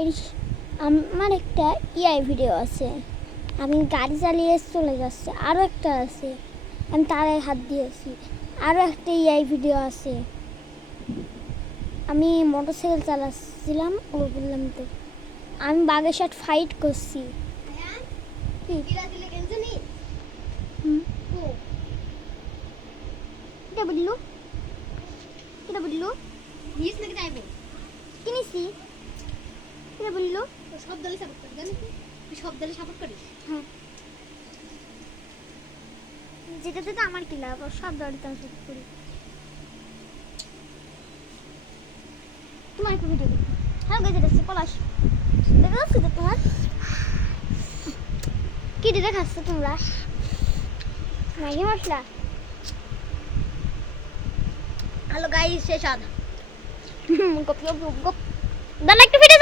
এই আমার একটা ইআই ভিডিও আছে, আমি গাড়ি চালিয়ে চলে যাচ্ছে। আরও একটা আছে, আমি তারে হাত দিয়েছি। আরও একটা ইআই ভিডিও আছে, আমি মোটরসাইকেল চালাচ্ছিলাম, ও বললাম তো আমি বাঘের সাথে ফাইট করছি। এটা বললু, এটা বললু কিনেছি, এটা বললু সব দলে সাপোর্ট করি, জানিস তুই সব দলে সাপোর্ট করিস। হ্যাঁ, যেটাতে তো আমার কি লাভ, সব দলতে আমি সাপোর্ট করি। তোমার একটু ভিডিও দেখি। হ্যাঁ গেছে দেখছি পলাশ, দেখা যাচ্ছে তো তোমার কি দিয়ে দেখাচ্ছ তোমরা? ম্যাগি মশলা। হ্যালো গাইস, শেষ আদা গপ গপ গপ গপ। দাঁড়া একটু ভিডিও